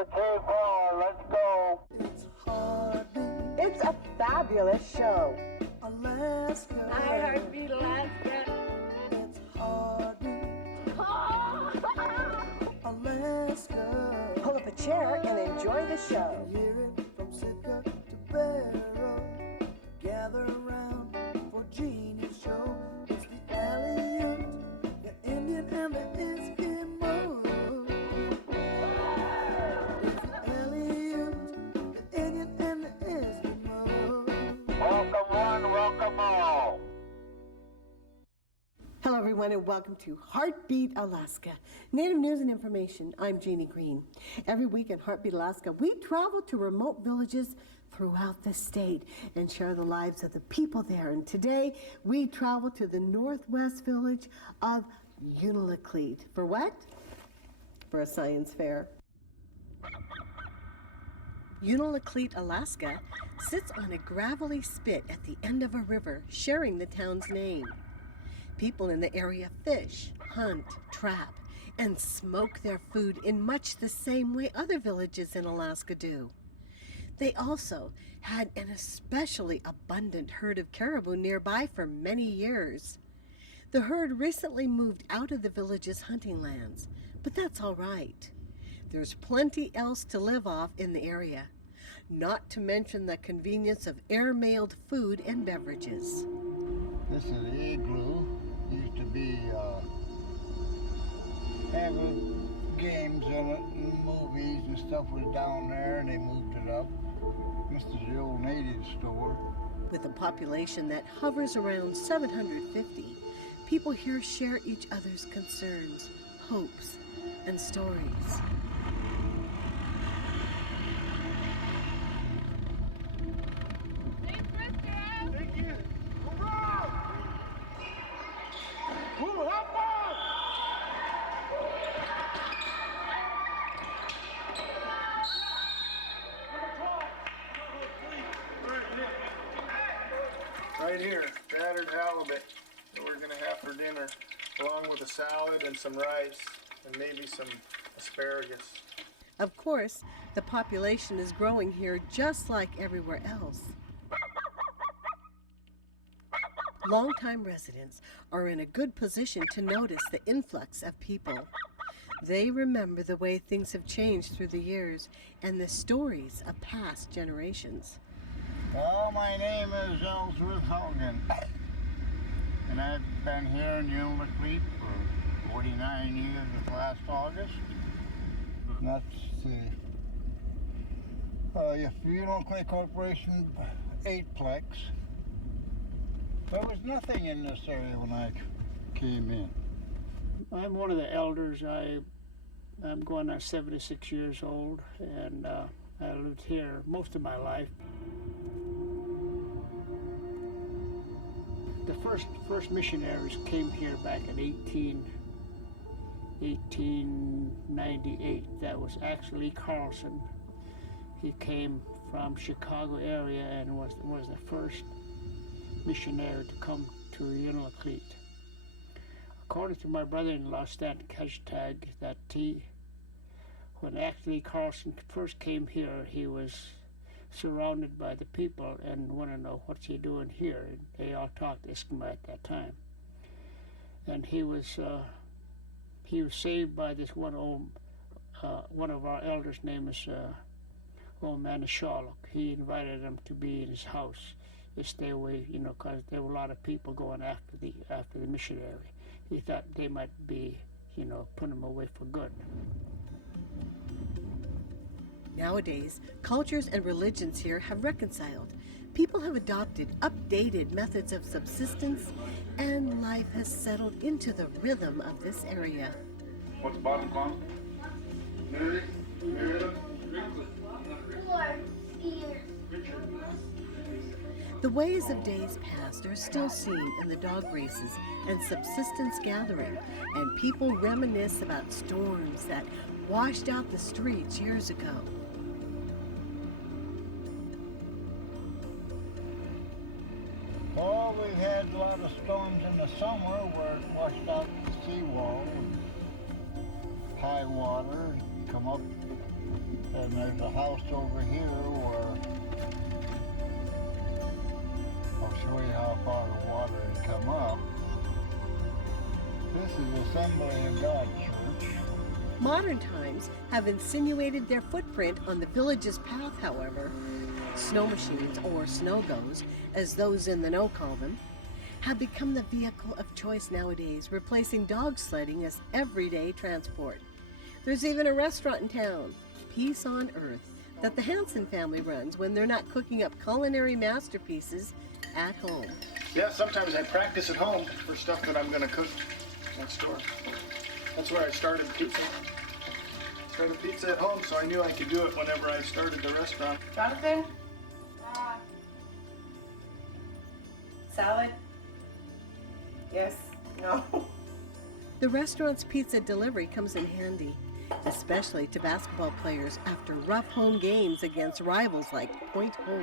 Number 2-4, let's go. It's Heartbeat. It's a fabulous show. Alaska. I Heartbeat Alaska. It's Heartbeat. Alaska. Pull up a chair and enjoy the show. Hear it from Sitka to Barrow. Gather around for Jeannie's show. It's the Aleut, the Indian and the Eskimo. It's the Aleut, the Indian and the Eskimo. Welcome one, welcome all. Hello, everyone, and welcome to Heartbeat Alaska. Native News and Information, I'm Jeannie Green. Every week in Heartbeat Alaska, we travel to remote villages throughout the state and share the lives of the people there. And today, we travel to the northwest village of Unalakleet. For what? For a science fair. Unalakleet, Alaska, sits on a gravelly spit at the end of a river, sharing the town's name. People in the area fish, hunt, trap, and smoke their food in much the same way other villages in Alaska do. They also had an especially abundant herd of caribou nearby for many years. The herd recently moved out of the village's hunting lands, but that's all right. There's plenty else to live off in the area, not to mention the convenience of air-mailed food and beverages. This is the igloo. Used to be having games in it and movies and stuff was down there, and they moved it up. This is the old native store. With a population that hovers around 750, people here share each other's concerns, hopes, and stories. Thank you. Hurrah! Woo, hop on! Right here, battered halibut that we're gonna have for dinner, along with a salad and some rice and maybe some asparagus. Of course, the population is growing here just like everywhere else. Longtime residents are in a good position to notice the influx of people. They remember the way things have changed through the years and the stories of past generations. Well, my name is Ellsworth Haugen, and I've been here in Unalakleet for 49 years this last August. And that's the Unalakleet Corporation 8-plex. There was nothing in this area when I came in. I'm one of the elders. I'm going on 76 years old, and I lived here most of my life. The first missionaries came here back in 1898. That was actually Carlson. He came from Chicago area and was the first missionary to come to Unalakleet. According to my brother-in-law, Zack Katchatag, that when actually Carlson first came here, he was surrounded by the people and want to know what's he doing here. They all talked Eskimo at that time, and he was saved by this one of our elders' name is old man Sherlock. He invited him to be in his house to stay away, because there were a lot of people going after the missionary. He thought they might be, putting him away for good. Nowadays, cultures and religions here have reconciled. People have adopted updated methods of subsistence, and life has settled into the rhythm of this area. What's bottom con? The ways of days past are still seen in the dog races and subsistence gathering, and people reminisce about storms that washed out the streets years ago. Oh, we've had a lot of storms in the summer where it washed out the seawall and high water come up and there's a house over here where I'll show you how far the water had come up. This is Assembly of God Church. Modern times have insinuated their footprint on the village's path, however. Snow machines, or snow-goes, as those in the know call them, have become the vehicle of choice nowadays, replacing dog sledding as everyday transport. There's even a restaurant in town, Peace on Earth, that the Hanson family runs when they're not cooking up culinary masterpieces at home. Yeah, sometimes I practice at home for stuff that I'm going to cook next door. That's where I started pizza. Started pizza at home, so I knew I could do it whenever I started the restaurant. Jonathan? Salad? Yes? No? The restaurant's pizza delivery comes in handy, especially to basketball players after rough home games against rivals like Point Hope.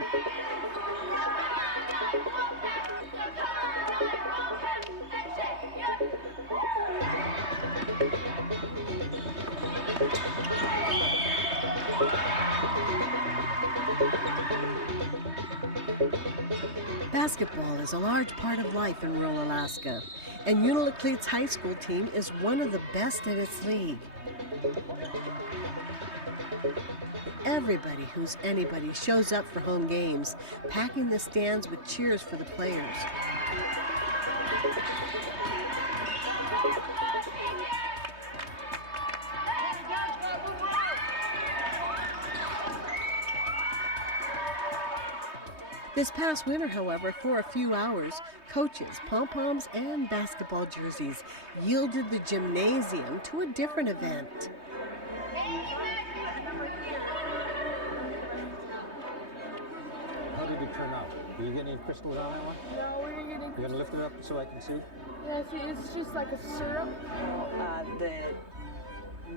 Basketball is a large part of life in rural Alaska, and Unalakleet's high school team is one of the best in its league. Everybody who's anybody shows up for home games, packing the stands with cheers for the players. This past winter, however, for a few hours, coaches, pom-poms, and basketball jerseys yielded the gymnasium to a different event. How did it turn out? Did you get any crystals on that one? No, we're getting... You gonna lift it up so I can see? Yeah, it's just like a syrup. The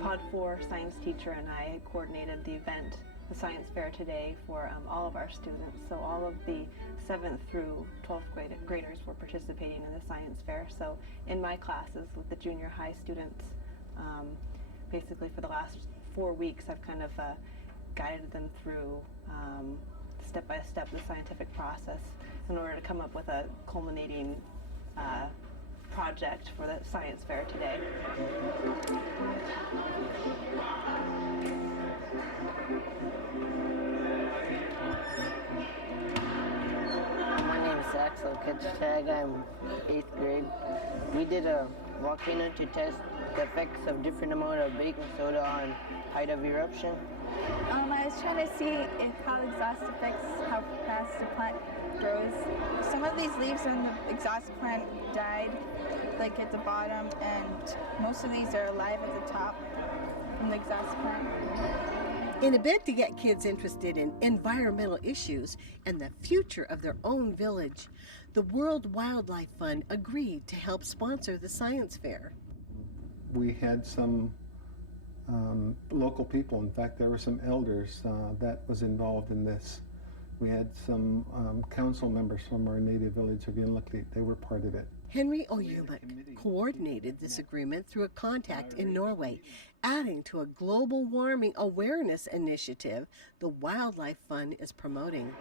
Pod 4 science teacher and I coordinated the event, the science fair today, for all of our students. So all of the 7th through 12th graders were participating in the science fair. So in my classes with the junior high students, basically for the last 4 weeks, I've kind of guided them through step by step the scientific process in order to come up with a culminating project for the science fair today. My name is Zack Katchatag. I'm 8th grade. We did a volcano to test the effects of different amount of baking soda on height of eruption. I was trying to see how exhaust affects how fast the plant grows. Some of these leaves on the exhaust plant died, like at the bottom, and most of these are alive at the top from the exhaust plant. In a bid to get kids interested in environmental issues and the future of their own village, the World Wildlife Fund agreed to help sponsor the science fair. We had some local people. In fact, there were some elders that was involved in this. We had some council members from our native village of Unalakleet. They were part of it. Henry Oyoumick coordinated this agreement through a contact in Norway, adding to a global warming awareness initiative the Wildlife Fund is promoting.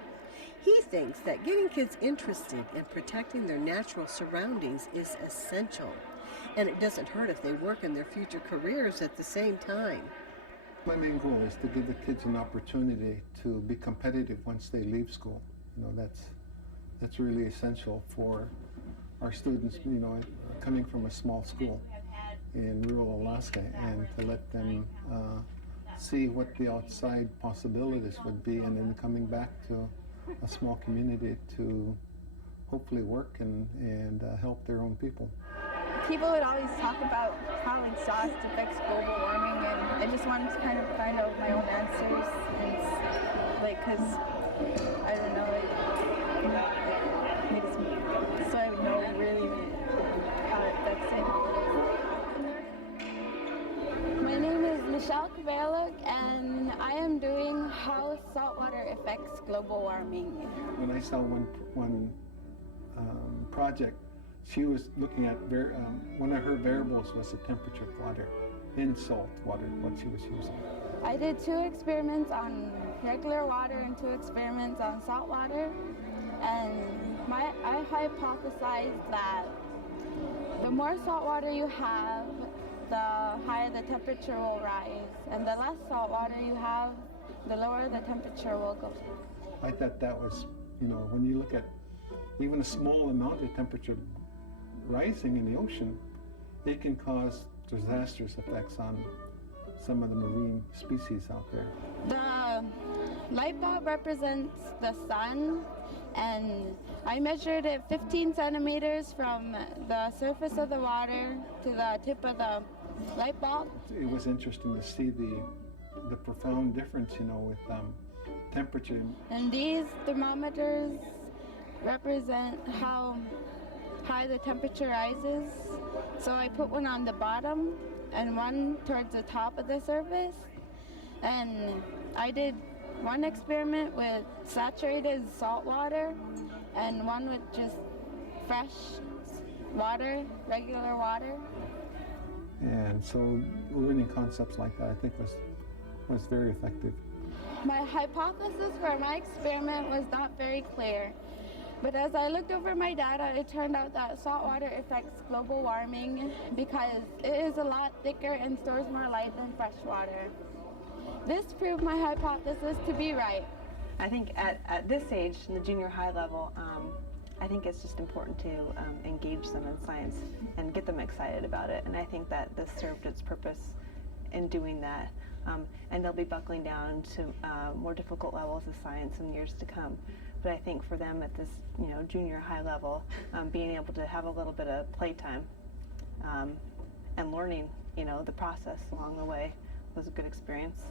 He thinks that getting kids interested in protecting their natural surroundings is essential, and it doesn't hurt if they work in their future careers at the same time. My main goal is to give the kids an opportunity to be competitive once they leave school. You know, that's really essential for our students, you know, coming from a small school in rural Alaska, and to let them see what the outside possibilities would be, and then coming back to a small community to hopefully work and help their own people. People would always talk about how exhaust affects global warming, and I just wanted to kind of find out my own answers, and because I don't know, so I would know really how it affects it. My name is Michelle Kavaluk, and I am doing how saltwater affects global warming. When I saw one project, she was looking at one of her variables was the temperature of water, in salt water, what she was using. I did 2 experiments on regular water and 2 experiments on salt water, and I hypothesized that the more salt water you have, the higher the temperature will rise, and the less salt water you have, the lower the temperature will go. I thought that was, when you look at even a small amount of temperature rising in the ocean, it can cause disastrous effects on some of the marine species out there. The light bulb represents the sun, and I measured it 15 centimeters from the surface of the water to the tip of the light bulb. It was interesting to see the profound difference, with temperature. And these thermometers represent how high the temperature rises. So I put one on the bottom and one towards the top of the surface. And I did one experiment with saturated salt water and one with just fresh water, regular water. And so learning concepts like that, I think, was very effective. My hypothesis for my experiment was not very clear, but as I looked over my data, it turned out that salt water affects global warming because it is a lot thicker and stores more light than fresh water. This proved my hypothesis to be right. I think at this age, in the junior high level, I think it's just important to engage them in science and get them excited about it. And I think that this served its purpose in doing that. And they'll be buckling down to more difficult levels of science in years to come. But I think for them at this, junior high level, being able to have a little bit of playtime and learning, the process along the way was a good experience.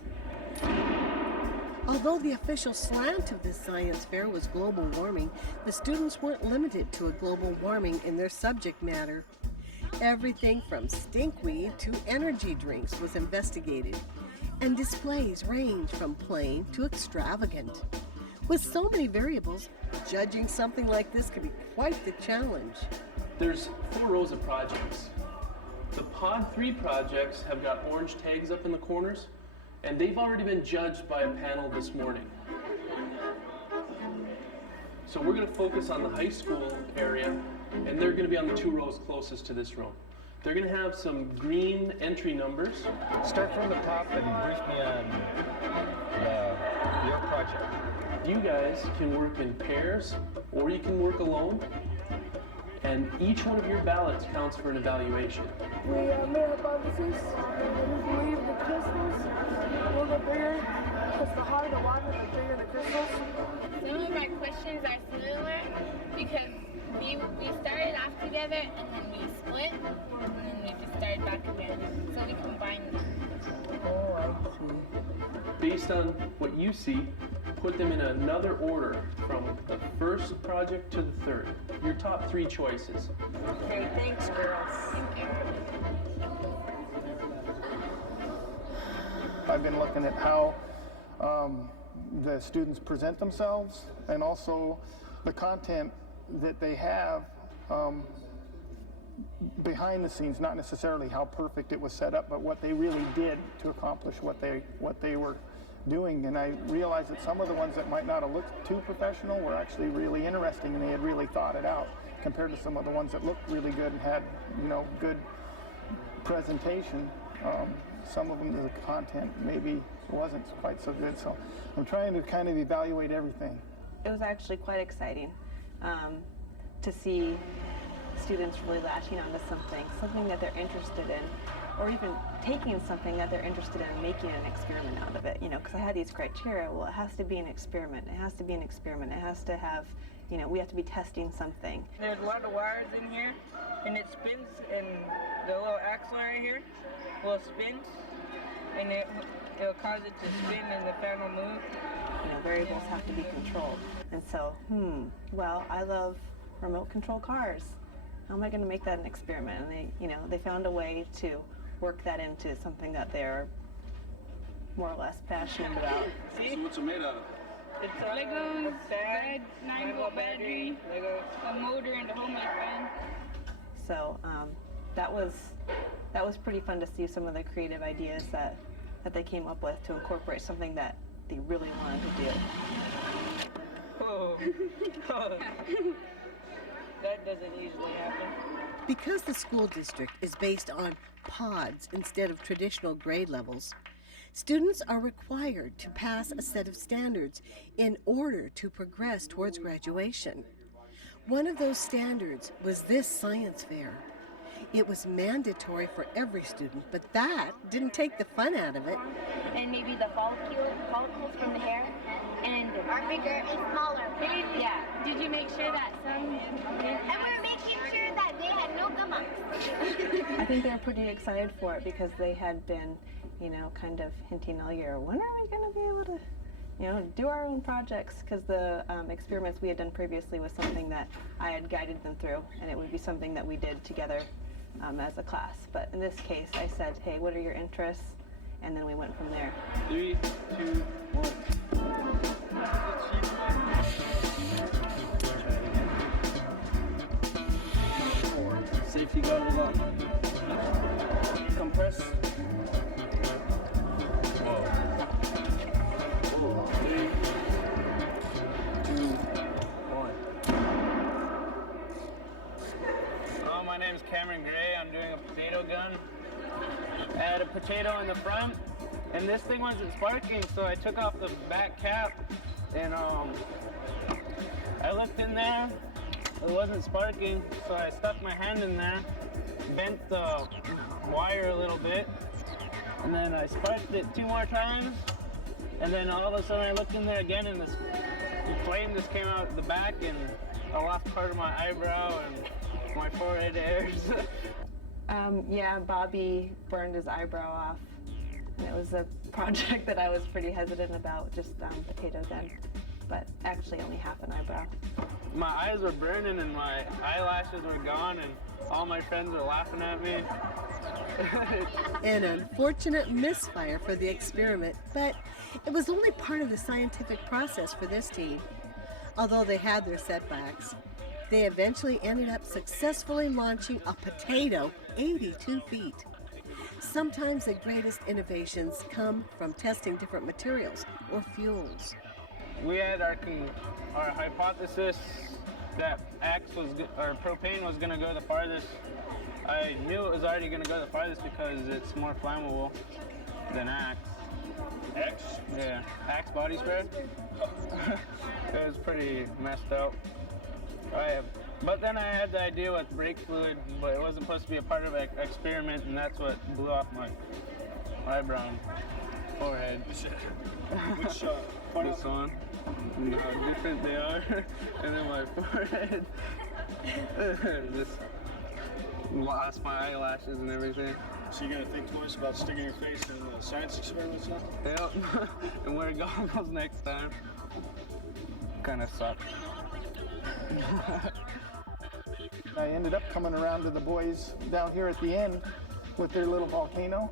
Although the official slant of this science fair was global warming, the students weren't limited to a global warming in their subject matter. Everything from stinkweed to energy drinks was investigated, and displays range from plain to extravagant. With so many variables, judging something like this could be quite the challenge. There's 4 rows of projects. The Pod 3 projects have got orange tags up in the corners, and they've already been judged by a panel this morning. So we're going to focus on the high school area, and they're going to be on the 2 rows closest to this room. They're going to have some green entry numbers. Start from the top and brief me on your project. You guys can work in pairs, or you can work alone, and each one of your ballots counts for an evaluation. We made a hypothesis, and we believe the crystals will get bigger, because the hotter the water, the bigger the crystals. Some of our questions are similar because we started off together and then we split and then we just started back again. So we combined them. Oh, I see. Based on what you see, put them in another order from the first project to the third. Your top 3 choices. Okay, thanks, girls. Thank you. I've been looking at how the students present themselves and also the content that they have behind the scenes, not necessarily how perfect it was set up, but what they really did to accomplish what they were doing. And I realized that some of the ones that might not have looked too professional were actually really interesting, and they had really thought it out compared to some of the ones that looked really good and had, good presentation. Some of them, the content maybe wasn't quite so good. So I'm trying to kind of evaluate everything. It was actually quite exciting to see students really latching onto something that they're interested in, or even taking something that they're interested in and making an experiment out of it, because I had these criteria. Well, it has to be an experiment. It has to be an experiment. It has to have, we have to be testing something. There's a lot of wires in here, and it spins, and the little axle right here will spin, and it'll cause it to spin and the fan will move. Variables have to be controlled. And so, well, I love remote control cars. How am I going to make that an experiment? And they found a way to work that into something that they're more or less passionate about. See? So what's it made out of? It's Legos, bag, 9-volt battery, a motor, and the whole fan. So that was that was pretty fun to see some of the creative ideas that they came up with to incorporate something that they really wanted to do. Oh. That doesn't usually happen. Because the school district is based on pods instead of traditional grade levels, students are required to pass a set of standards in order to progress towards graduation. One of those standards was this science fair. It was mandatory for every student, but that didn't take the fun out of it. And maybe the follicles from the hair and are bigger and smaller. Yeah. Did you make sure that some did? And we're making sure that they had no gum ups. I think they're pretty excited for it because they had been, you know, kind of hinting all year, when are we going to be able to, you know, do our own projects? Because the experiments we had done previously was something that I had guided them through, and it would be something that we did together as a class. But in this case, I said, hey, what are your interests? And then we went from there. 3, 2, 1. Safety goggles on. Compress. 3, 2, 1. My name's Cameron Gray. I'm doing a potato gun. I had a potato in the front, and this thing wasn't sparking, so I took off the back cap, and I looked in there. It wasn't sparking, so I stuck my hand in there, bent the wire a little bit, and then I sparked it 2 more times, and then all of a sudden I looked in there again, and this flame just came out the back, and I lost part of my eyebrow and my forehead hairs. Yeah, Bobby burned his eyebrow off, and it was a project that I was pretty hesitant about, just potato gun, but actually only half an eyebrow. My eyes were burning and my eyelashes were gone, and all my friends were laughing at me. An unfortunate misfire for the experiment, but it was only part of the scientific process for this team. Although they had their setbacks, they eventually ended up successfully launching a potato 82 feet. Sometimes the greatest innovations come from testing different materials or fuels. We had our hypothesis that propane was going to go the farthest. I knew it was already going to go the farthest because it's more flammable than Axe. Axe? Yeah, Axe body spray. It was pretty messed up. But then I had the idea with brake fluid, but it wasn't supposed to be a part of an experiment, and that's what blew off my eyebrow and forehead. Which part? This one. No, different they are. And then my forehead. Just lost my eyelashes and everything. So you're going to think twice about sticking your face in science experiments now? Yep. And wear goggles next time. Kind of sucked. I ended up coming around to the boys down here at the end with their little volcano,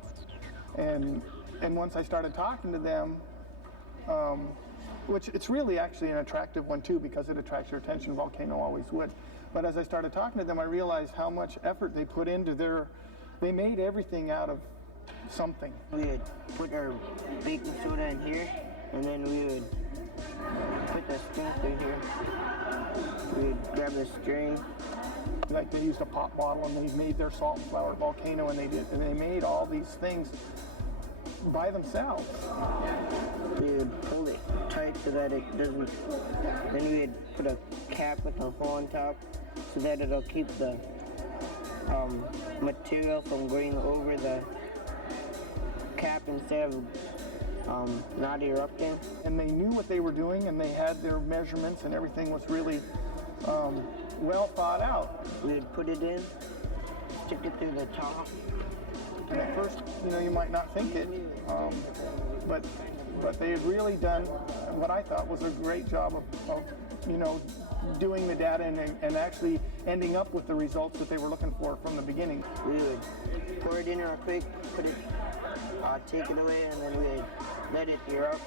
and once I started talking to them, which it's really actually an attractive one too because it attracts your attention, volcano always would, but as I started talking to them I realized how much effort they put into they made everything out of something. We would put our baking soda in here, and then we would put the string through here. We would grab the string. Like they used a pop bottle and they made their salt and flour volcano, and they made all these things by themselves. We would pull it tight so that it doesn't. Then we would put a cap with a hole on top so that it'll keep the material from going over the cap instead of not erupting. And they knew what they were doing, and they had their measurements, and everything was really well thought out. We'd put it in, stick it through the top. And at first, you might not think it, but they had really done what I thought was a great job of doing the data and actually ending up with the results that they were looking for from the beginning. We would pour it in real quick, put it, take it away, and then we'd let it erupt.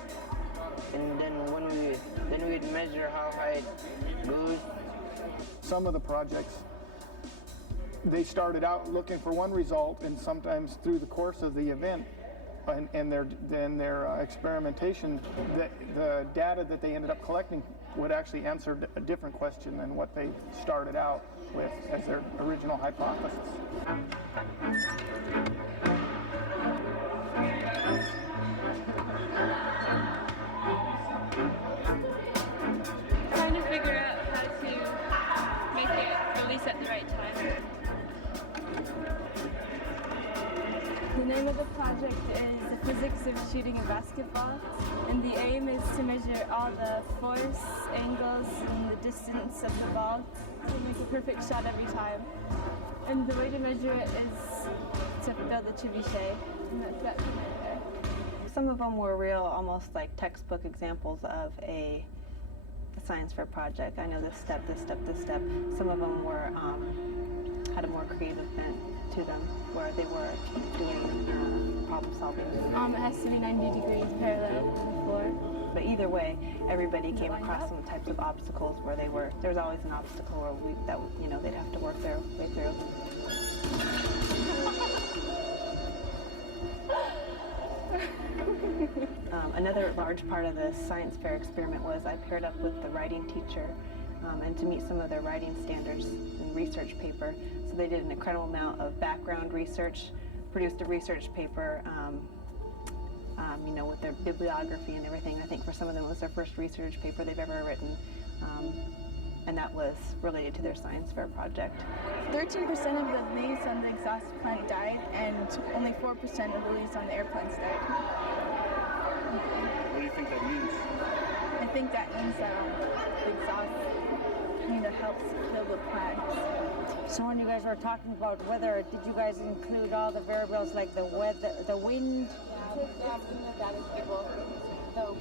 And then we'd measure how high it goes. Some of the projects they started out looking for one result, and sometimes through the course of the event and their experimentation, the data that they ended up collecting would actually answer a different question than what they started out with as their original hypothesis. Trying to figure out how to make it release at the right time. The name of the project is The Physics of Shooting a Basketball, and the aim is to measure all the force, angles, and the distance of the ball to make a perfect shot every time. And the way to measure it is to build a trebuchet, and that's that thing right there. Some of them were real, almost like textbook examples of a science fair project. I know this step, this step, this step. Some of them were had a more creative bent to them, where they were doing problem solving. It has to be 90 degrees parallel to the floor. But either way, everybody came across some types of obstacles where there was always an obstacle where they'd have to work their way through. Another large part of the science fair experiment was I paired up with the writing teacher and to meet some of their writing standards and research paper. So they did an incredible amount of background research, produced a research paper, with their bibliography and everything. I think for some of them it was their first research paper they've ever written, and that was related to their science fair project. 13% of the leaves on the exhaust plant died, and only 4% of the leaves on the airplanes died. What do you think that means? I think that means that the exhaust helps kill the plants. So when you guys were talking about weather, did you guys include all the variables like the weather, the wind? Yeah, that is able. The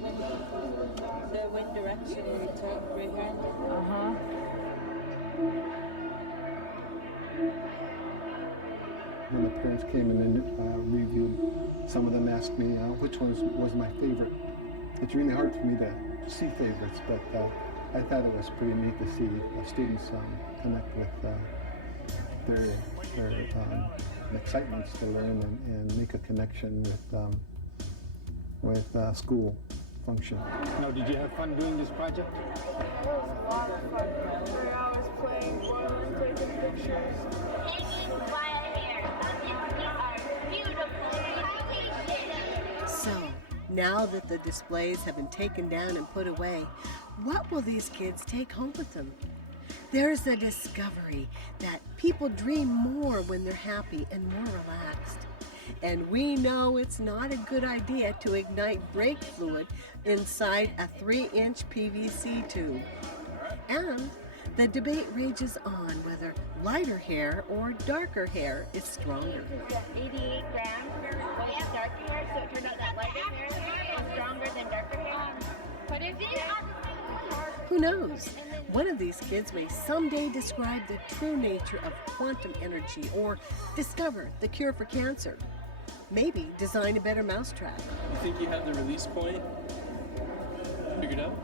wind direction we took right here. When the parents came in and reviewed, some of them asked me which one was my favorite. It's really hard for me to see favorites, but I thought it was pretty neat to see students connect with their excitements to learn and make a connection with school function. Now, did you have fun doing this project? It was a lot of fun. 3 hours playing, boiling, taking pictures. So, now that the displays have been taken down and put away, what will these kids take home with them? There's the discovery that people dream more when they're happy and more relaxed. And we know it's not a good idea to ignite brake fluid inside a 3-inch PVC tube. And the debate rages on whether lighter hair or darker hair is stronger. 88 grams. Well, we have darker hair, so it turned out that lighter hair is stronger than darker hair. But if Who knows? One of these kids may someday describe the true nature of quantum energy or discover the cure for cancer. Maybe design a better mousetrap. You think you have the release point figured out?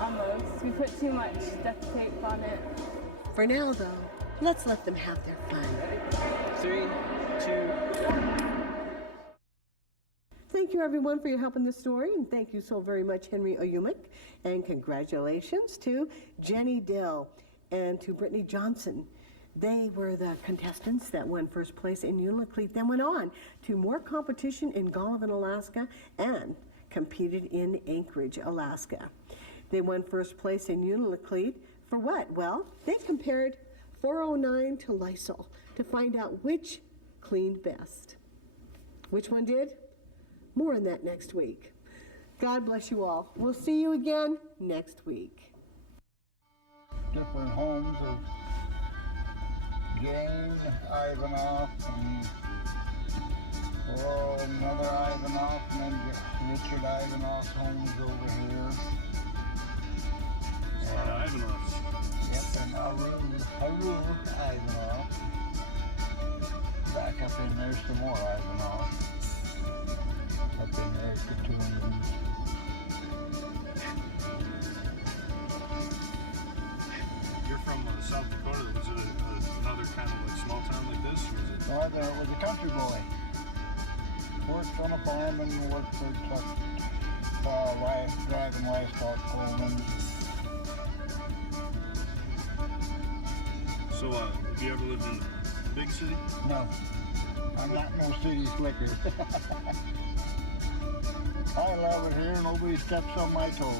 Almost. We put too much duct tape on it. For now, though, let's let them have their fun. 3, 2, 1. Thank you, everyone, for your help in this story, and thank you so very much, Henry Oyoumick, and congratulations to Jenny Dill and to Brittany Johnson. They were the contestants that won first place in Unalakleet, then went on to more competition in Golovin, Alaska, and competed in Anchorage, Alaska. They won first place in Unalakleet for what? Well, they compared 409 to Lysol to find out which cleaned best. Which one did? More on that next week. God bless you all. We'll see you again next week. Different homes of Jane Ivanoff and another Ivanoff, and then Richard Ivanoff's homes over here. Ivanoffs. Yep, and Haru Ivanoff. Back up in there's some more Ivanoffs. Up in there's the twins. You're from South Dakota. Was it another kind of Father was a country boy. Worked on a farm and worked for truck, driving livestock, Coleman. So, have you ever lived in a big city? No. I'm not no city slicker. I love it here. Nobody steps on my toes.